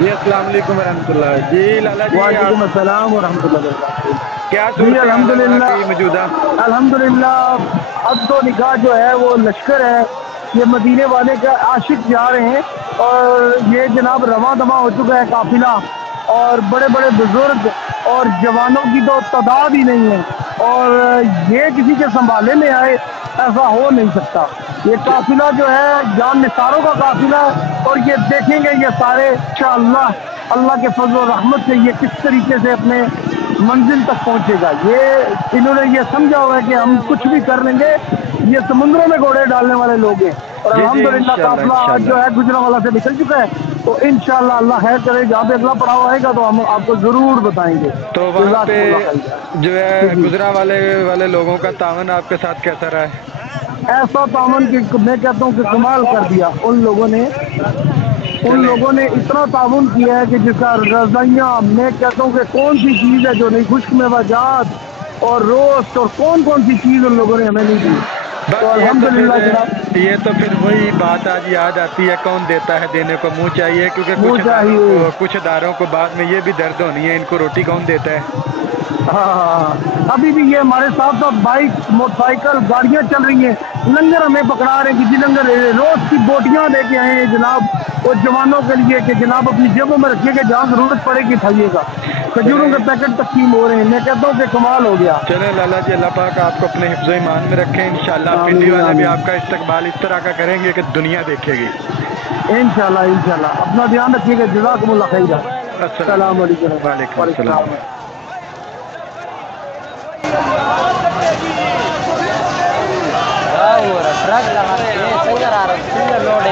جی السلام علیکم ورحمۃ اللہ جی لالا جی وعلیکم آپ السلام ورحمۃ اللہ وبرکاتہ۔ کیا جی صورتحال ہے وہاں الحمدللہ، کی موجودہ؟ الحمدللہ عقد و نکاح جو ہے وہ لشکر ہے، یہ مدینے والے کا عاشق جا رہے ہیں، اور یہ جناب رواں دواں ہو چکا ہے قافلہ، اور بڑے بڑے بزرگ اور جوانوں کی تو تعداد ہی نہیں ہے، اور یہ کسی کے سنبھالے میں آئے ایسا ہو نہیں سکتا۔ یہ قافلہ جو ہے جان نثاروں کا قافلہ ہے، اور یہ دیکھیں گے یہ سارے انشاءاللہ اللہ کے فضل و رحمت سے یہ کس طریقے سے اپنے منزل تک پہنچے گا۔ یہ انہوں نے یہ سمجھا ہوا ہے کہ ہم کچھ بھی کر لیں گے، یہ سمندروں میں گھوڑے ڈالنے والے لوگ ہیں، اور جی جی الحمدللہ انشاءاللہ قافلہ آج انشاءاللہ۔ جو ہے گجرانوالہ سے نکل چکا ہے، تو انشاءاللہ اللہ خیر کرے، جہاں پہ اگلا پڑاؤ آئے گا تو ہم آپ کو ضرور بتائیں گے۔ تو وہاں پہ جزاکم اللہ خیر۔ جو جی ہے جی، گجرانوالے لوگوں کا تعاون آپ کے ساتھ کیسا رہا ہے؟ ایسا تعاون کہ میں کہتا ہوں کہ کمال کر دیا ان لوگوں نے، ان چلیں لوگوں نے اتنا تعاون کیا ہے کہ جس کا رضائیاں، میں کہتا ہوں کہ کون سی چیز ہے جو نہیں، خشک میوہ جات اور روسٹ اور کون کون سی چیز ان لوگوں نے ہمیں نہیں دی، تو بس الحمدللہ جناب یہ تو پھر وہی بات آج یاد آتی ہے، کون دیتا ہے دینے کو منہ چاہیے، کیونکہ وہ چاہیے۔ کچھ اداروں کو بعد میں یہ بھی درد ہونی ہے، ان کو روٹی کون دیتا ہے؟ ہاں، ابھی بھی یہ ہمارے ساتھ ساتھ بائک موٹر سائیکل گاڑیاں چل رہی ہیں، لنگر ہمیں پکڑا رہے ہیں، کسی لنگر روز کی بوٹیاں لے کے آئے ہیں جناب، وہ جوانوں کے لیے کہ جناب اپنی جیبوں میں رکھیے کہ جہاں ضرورت پڑے گی کھائیے گا، کھجوروں چلیں کے پیکٹ تقسیم ہو رہے ہیں، میں کہتا ہوں کہ کمال ہو گیا۔ چلیں لالا جی، اللہ پاک آپ کو اپنے حفظ و ایمان میں رکھیں، انشاءاللہ پنڈی آمین والے بھی آمین، آپ کا استقبال اس طرح کا کریں گے کہ دنیا دیکھے گی۔ انشاءاللہ انشاءاللہ، اپنا دھیان رکھیے گا، جزاکم اللہ خیر۔ السلام السلام علیکم علیکم وعلیکم وعلیکم السلام۔ السلام۔ ٹرک لگا سنگر آ رہا سنگر لوڈ